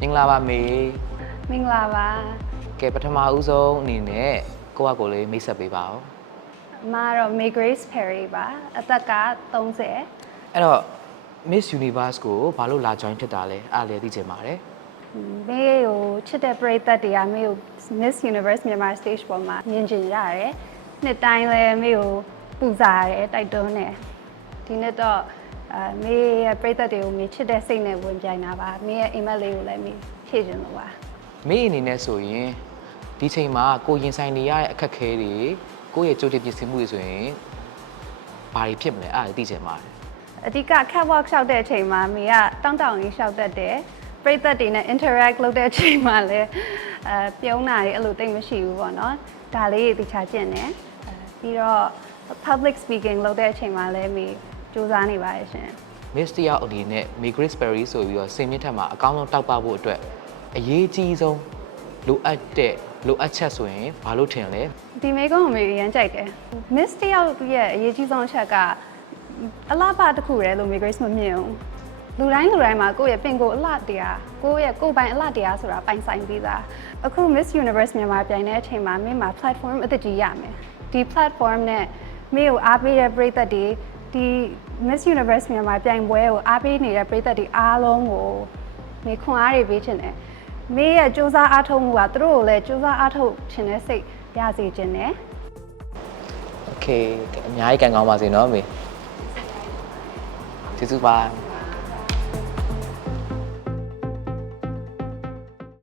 မင်္ဂလာပါမေ မင်္ဂလာပါ ကဲပထမဦးဆုံးအနေနဲ့ကိုယ့်အကိုလေးမိတ်ဆက်ပေးပါဦး အမကတော့ May Grace Perry ပါအသက်က30 အဲ့တော့ Miss Universe ကိုဘာလို့လာ join ဖြစ်တာလဲအားလည်းသိချင်ပါတယ် မေကိုချစ်တဲ့ပရိသတ်တွေကမေကို Miss Universe မြန်မာ stage ပေါ်မှာမြင်ကျင်ရတယ်နှစ်တိုင်းလဲမေကိုပူဇော်ရတယ်တိုက်တွန်းတယ်ဒီနေ့တော့မေရဲ့ပရိသတ်တွေကိုမေချစ်တဲ့စိတ်နဲ့ဝင်ပြိုင်တာပါမေရဲ့အိမ်မက်လေးကိုလည်းမေဖြည့်ခြင်းလို့ပါ မေအနေနဲ့ဆိုရင်ဒီချိန်မှာကိုရင်ဆိုင်နေရတဲ့အခက်အခဲတွေကိုယ့်ရဲ့ကြိုတင်ပြင်ဆင်မှုတွေဆိုရင်ဘာတွေဖြစ်မလဲအားလည်းသိချင်ပါတယ် အဓိက catwalk လျှောက်တဲ့အချိန်မှာမေကတောင်းတောင်းလေးလျှောက်တတ်တယ်ပရိသတ်တွေနဲ့ interact လုပ်တဲ့အချိန်မှာလည်းပြုံးတာတွေအဲ့လိုတိတ်မရှိဘူးပေါ့နော်ဒါလေးတွေတခြားကျင့်တယ်ပြီးတော့ public speaking လုပ်တဲ့အချိန်မှာလည်းမေစူးစမ်းနေပါရဲ့ရှင် Miss တယောက်အနေနဲ့ May Grace Perry ဆိုပြီးတော့စင်မြင့်ထက်မှာအကောင်းဆုံးတောက်ပဖို့အတွက်အရေးကြီးဆုံးလိုအပ်ချက်ဆိုရင်ဘာလို့ထင်လဲ ဒီမေကုန်းကိုမေရမ်းကြိုက်တယ် Miss တယောက်ရဲ့အရေးကြီးဆုံးအချက်ကအလှပတစ်ခုတည်းလို့မေ Grace မမြင်ဘူးလူတိုင်းမှာကိုယ့်ရဲ့ပင်ကိုယ်အလှတရားကိုယ့်ရဲ့ကိုယ်ပိုင်အလှတရားဆိုတာပိုင်ဆိုင်ပြီးသားအခု Miss Universe မြန်မာပြိုင်တဲ့အချိန်မှာမေမှာ platform အသစ်ကြီးရမယ်ဒီ platform နဲ့မေကိုအားပေးတဲ့ပရိသတ်တွေဒီ Miss Universe မြန်မာပြိုင်ပွဲကိုအားပေးနေတဲ့ပရိသတ်တွေအားလုံးကိုမေခွန်အားတွေပေးခြင်းတယ်မေရဲ့စူးစမ်းအားထုတ်မှုကသူတို့ကိုလည်းစူးစမ်းအားထုတ်ခြင်းနဲ့စိတ်ရစေခြင်းတယ် Okay အများကြီးကံကောင်းပါစေနော်မေကျေးဇူးပါ